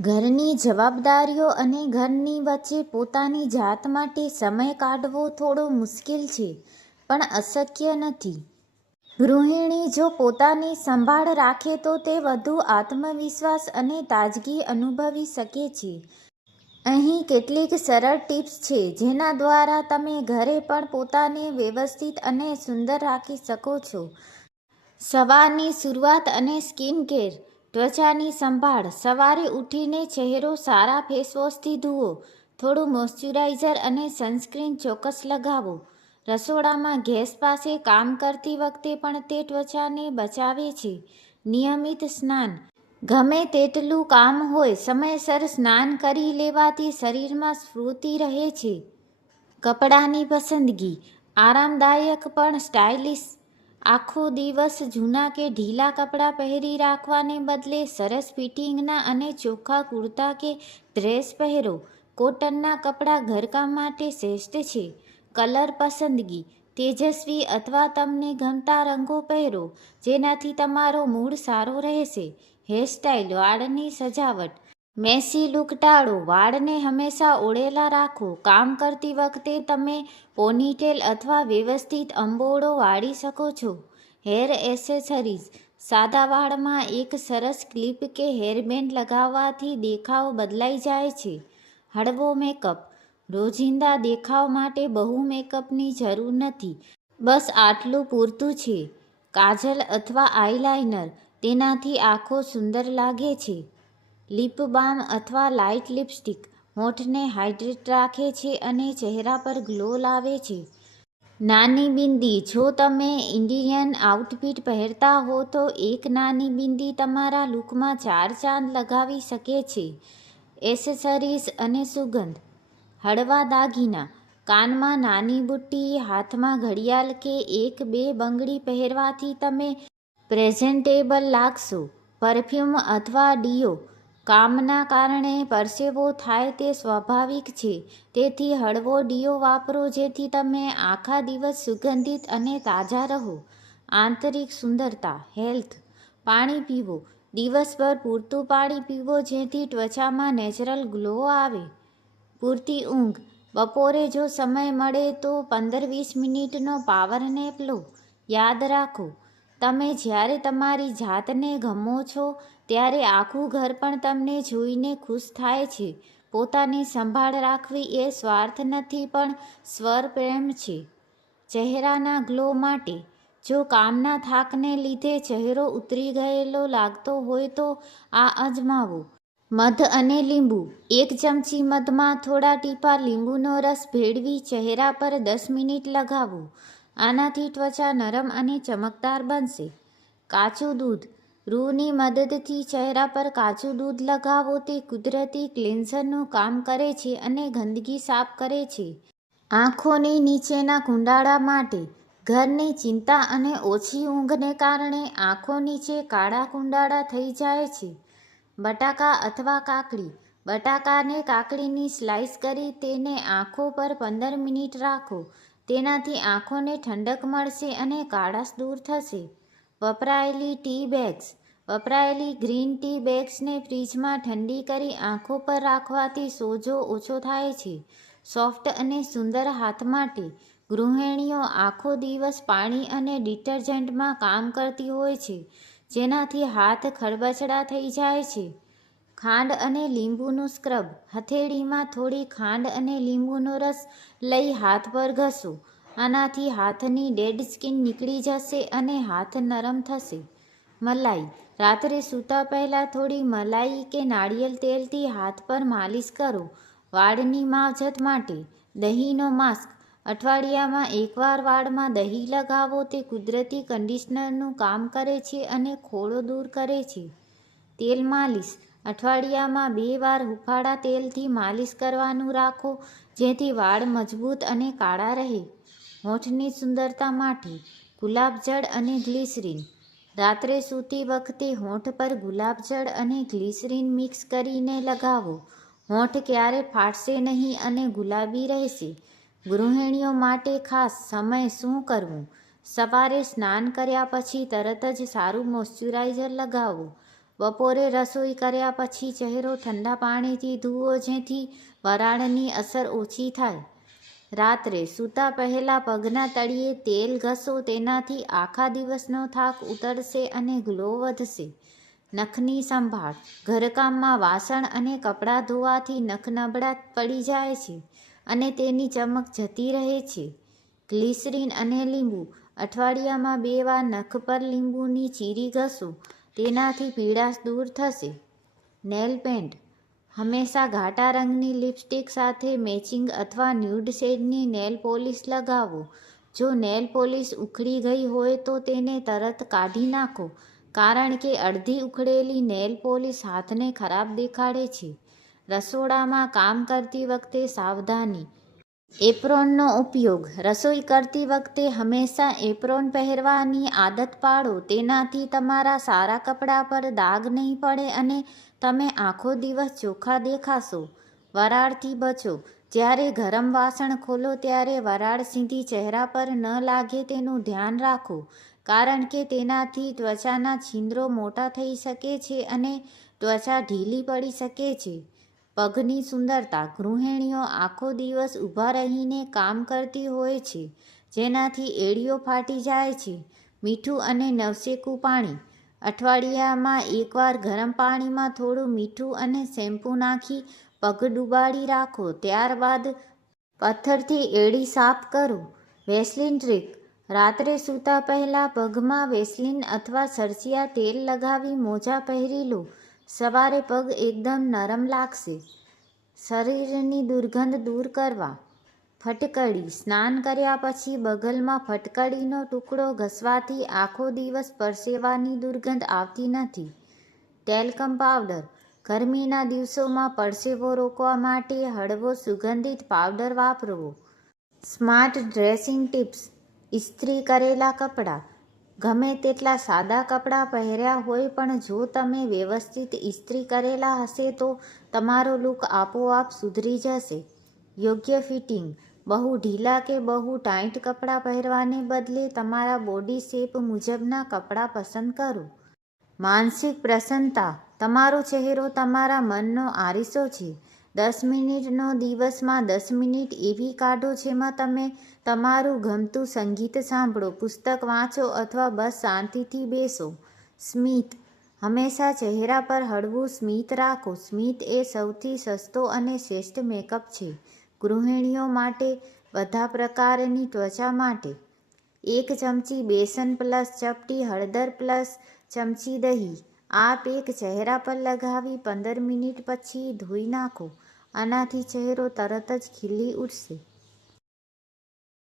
ઘરની જવાબદારીઓ અને ઘરની વચ્ચે પોતાની જાત માટે સમય કાઢવો થોડો મુશ્કેલ છે, પણ અશક્ય નથી. ગૃહિણી જો પોતાની સંભાળ રાખે તો તે વધુ આત્મવિશ્વાસ અને તાજગી અનુભવી શકે છે. અહીં કેટલીક સરળ ટિપ્સ છે જેના દ્વારા તમે ઘરે પણ પોતાને વ્યવસ્થિત અને સુંદર રાખી શકો છો. સવારની શરૂઆત અને સ્કિન કેર. ત્વચાની સંભાળ. સવારે ઉઠીને ચહેરો સારા ફેસવોશથી ધુઓ. થોડું મોઇશ્ચરાઇઝર અને સનસ્ક્રીન ચોક્કસ લગાવો. રસોડામાં ગેસ પાસે કામ કરતી વખતે પણ તે ત્વચાને બચાવે છે. નિયમિત સ્નાન. ગમે તેટલું કામ હોય, સમયસર સ્નાન કરી લેવાથી શરીરમાં સ્ફૂર્તિ રહે છે. કપડાની પસંદગી. આરામદાયક પણ સ્ટાઇલિશ. આખો દિવસ જૂના કે ઢીલા કપડાં પહેરી રાખવાને બદલે સરસ ફિટિંગના અને ચોખ્ખા કુર્તા કે ડ્રેસ પહેરો. કોટનના કપડાં ઘરકામ માટે શ્રેષ્ઠ છે. કલર પસંદગી. તેજસ્વી અથવા તમને ગમતા રંગો પહેરો, જેનાથી તમારો મૂડ સારો રહેશે. હેરસ્ટાઇલ. વાળની સજાવટ. મેસી લુક ટાળો. વાળને હંમેશા ઓળેલા રાખો. કામ કરતી વખતે તમે પોનીટેલ અથવા વ્યવસ્થિત અંબોડો વાળી શકો છો. Hair accessories. સાદા વાળમાં એક સરસ ક્લિપ કે હેરબેન્ડ લગાવવાથી દેખાવ બદલાઈ જાય છે. હળવો મેકઅપ. રોજિંદા દેખાવ માટે બહુ મેકઅપની જરૂર નથી. બસ આટલું પૂરતું છે. કાજલ અથવા આઈલાઇનર. તેનાથી આંખો સુંદર લાગે છે. લિપ બામ અથવા લાઇટ લિપસ્ટિક. હોઠને હાઇડ્રેટ રાખે છે અને ચહેરા પર ગ્લો લાવે છે. નાની બિંદી. જો તમે ઇન્ડિયન આઉટફિટ પહેરતા હો તો એક નાની બિંદી તમારા લુકમાં ચાર ચાંદ લગાવી શકે છે. એસેસરીઝ અને સુગંધ. હળવા દાગીના. કાનમાં નાની બુટ્ટી, હાથમાં ઘડિયાળ કે એક બે બંગડી પહેરવાથી તમે પ્રેઝેન્ટેબલ લાગશો. પરફ્યુમ અથવા ડીઓ. કામના કારણે પરસેવો થાય તે સ્વાભાવિક છે, તેથી હળવો ડીઓ વાપરો જેથી તમે આખા દિવસ સુગંધિત અને તાજા રહો. આંતરિક સુંદરતા. હેલ્થ. પાણી પીવો. દિવસભર પૂરતું પાણી પીવો જેથી ત્વચામાં નેચરલ ગ્લો આવે. પૂરતી ઊંઘ. બપોરે જો સમય મળે તો 15-20 મિનિટનો પાવર નેપ લો. યાદ રાખો, તમે જ્યારે તમારી જાતને ગમો છો ત્યારે આખું ઘર પણ તમને જોઈને ખુશ થાય છે. પોતાની સંભાળ રાખવી એ સ્વાર્થ નથી પણ સ્વપ્રેમ છે. ચહેરાના ગ્લો માટે. જો કામના થાકને લીધે ચહેરો ઉતરી ગયેલો લાગતો હોય તો આ અજમાવો. મધ અને લીંબુ. 1 ચમચી મધમાં થોડા ટીપાં લીંબુનો રસ ભેળવી ચહેરા પર 10 મિનિટ લગાવો. આનાથી ત્વચા નરમ અને ચમકદાર બનશે. કાચું દૂધ. રૂની મદદથી ચહેરા પર કાચું દૂધ લગાવો. તે કુદરતી ક્લેન્ઝરનું કામ કરે છે અને ગંદકી સાફ કરે છે. આંખોની નીચેના કુંડાળા માટે. ઘરની ચિંતા અને ઓછી ઊંઘને કારણે આંખો નીચે કાળા કુંડાળા થઈ જાય છે. બટાકા અથવા કાકડી. બટાકાને કાકડીની સ્લાઇસ કરી તેને આંખો પર 15 મિનિટ રાખો. તેનાથી આંખોને ઠંડક મળશે અને કાળાશ દૂર થશે. વપરાયેલી ટી બેગ્સ. વપરાયેલી ગ્રીન ટી બેગ્સને ફ્રીજમાં ઠંડી કરી આંખો પર રાખવાથી સોજો ઓછો થાય છે. સોફ્ટ અને સુંદર હાથ માટે. ગૃહિણીઓ આખો દિવસ પાણી અને ડિટર્જન્ટમાં કામ કરતી હોય છે, જેનાથી હાથ ખરબચડા થઈ જાય છે. ખાંડ અને લીંબુનું સ્ક્રબ. હથેળીમાં થોડી ખાંડ અને લીંબુનો રસ લઈ હાથ પર ઘસો. આનાથી હાથની ડેડ સ્કિન નીકળી જશે અને હાથ નરમ થશે. મલાઈ. રાત્રે સૂતા પહેલાં થોડી મલાઈ કે નાળિયેર તેલથી હાથ પર માલિશ કરો. વાળની માવજત માટે. દહીંનો માસ્ક. અઠવાડિયામાં એકવાર વાળમાં દહીં લગાવો. તે કુદરતી કન્ડિશનરનું કામ કરે છે અને ખોડો દૂર કરે છે. તેલ માલિશ. અઠવાડિયામાં 2 વાર હૂંફાળા તેલથી માલિશ કરવાનું રાખો જેથી વાળ મજબૂત અને કાળા રહે. હોઠની સુંદરતા માટે. ગુલાબજળ અને ગ્લિસરીન. રાત્રે સૂતી વખતે હોઠ પર ગુલાબજળ અને ગ્લિસરીન મિક્સ કરીને લગાવો. હોઠ ક્યારેય ફાટશે નહીં અને ગુલાબી રહેશે. ગૃહિણીઓ માટે ખાસ સમય શું કરવું? સવારે સ્નાન કર્યા પછી તરત જ સારું મોઇશ્ચરાઇઝર લગાવો. બપોરે રસોઈ કર્યા પછી ચહેરો ઠંડા પાણીથી ધુઓ, જેથી વરાળની અસર ઓછી થાય. રાત્રે સૂતા પહેલાં પગના તળિયે તેલ ઘસો, તેનાથી આખા દિવસનો થાક ઉતરશે અને ગ્લો વધશે. નખની સંભાળ. ઘરકામમાં વાસણ અને કપડાં ધોવાથી નખ નબળા પડી જાય છે અને તેની ચમક જતી રહે છે. ગ્લિસરીન અને લીંબુ. અઠવાડિયામાં 2 વાર નખ પર લીંબુની ચીરી ઘસો, તેનાથી પીળાશ દૂર થશે. Nail paint. હંમેશા ઘાટા રંગની લિપસ્ટિક સાથે મેચિંગ અથવા ન્યૂડ શેડની નેલ પોલિશ લગાવો. જો નેલ પોલિશ ઉખડી ગઈ હોય તો તેને તરત કાઢી નાખો, કારણ કે અડધી ઉખડેલી નેલ પોલિશ હાથને ખરાબ દેખાડે છે. રસોડામાં કામ કરતી વખતે સાવધાની. એપ્રોનનો ઉપયોગ. રસોઈ કરતી વખતે હંમેશા એપ્રોન પહેરવાની આદત પાડો. તેનાથી તમારા સારા કપડાં પર દાગ નહીં પડે અને તમે આખો દિવસ ચોખ્ખા દેખાશો. વરાળથી બચો. જ્યારે ગરમ વાસણ ખોલો ત્યારે વરાળ સીધી ચહેરા પર ન લાગે તેનું ધ્યાન રાખો, કારણ કે તેનાથી ત્વચાના છિદ્રો મોટા થઈ શકે છે અને ત્વચા ઢીલી પડી શકે છે. પગની સુંદરતા. ગૃહિણીઓ આખો દિવસ ઊભા રહીને કામ કરતી હોય છે, જેનાથી એડીઓ ફાટી જાય છે. મીઠું અને નવશેકું પાણી. અઠવાડિયામાં 1 વાર ગરમ પાણીમાં થોડું મીઠું અને શેમ્પૂ નાખી પગ ડુબાડી રાખો, ત્યારબાદ પથ્થરથી એડી સાફ કરો. વેસલીન ટ્રીક. રાત્રે સૂતા પહેલાં પગમાં વેસલીન અથવા સરસિયા તેલ લગાવી મોજા પહેરી લો. સવારે પગ એકદમ નરમ લાગશે. શરીરની દુર્ગંધ દૂર કરવા. ફટકડી. સ્નાન કર્યા પછી બગલમાં ફટકડીનો ટુકડો ઘસવાથી આખો દિવસ પરસેવાની દુર્ગંધ આવતી નથી. Talcum powder. ગરમીના દિવસોમાં પરસેવો રોકવા માટે હળવો સુગંધિત પાવડર વાપરવો. Smart dressing tips. ઇસ્ત્રી કરેલા કપડાં. ગમે તેટલા સાદા કપડાં પહેર્યા હોય પણ જો તમે વ્યવસ્થિત ઇસ્ત્રી કરેલા હશે તો તમારો લુક આપોઆપ સુધરી જશે. યોગ્ય ફિટિંગ. બહુ ઢીલા કે બહુ ટાઈટ કપડાં પહેરવાને બદલે તમારા બોડી શેપ મુજબના કપડાં પસંદ કરો. માનસિક પ્રસન્નતા. તમારો ચહેરો તમારા મનનો આરીસો છે. 10 મિનિટનો દિવસમાં 10 મિનિટ એવી કાઢો જેમાં તમે તમારું ગમતું સંગીત સાંભળો, પુસ્તક વાંચો અથવા બસ શાંતિથી બેસો. સ્મિત. હંમેશા ચહેરા પર હળવું સ્મિત રાખો. સ્મિત એ સૌથી સસ્તો અને શ્રેષ્ઠ મેકઅપ છે, ગૃહિણીઓ માટે, બધા પ્રકારની ત્વચા માટે. 1 ચમચી બેસન પ્લસ ચપટી હળદર પ્લસ ચમચી દહીં. આ પેક ચહેરા પર લગાવી 15 મિનિટ પછી ધોઈ નાખો. આનાથી ચહેરો તરત જ ખીલી ઉઠશે.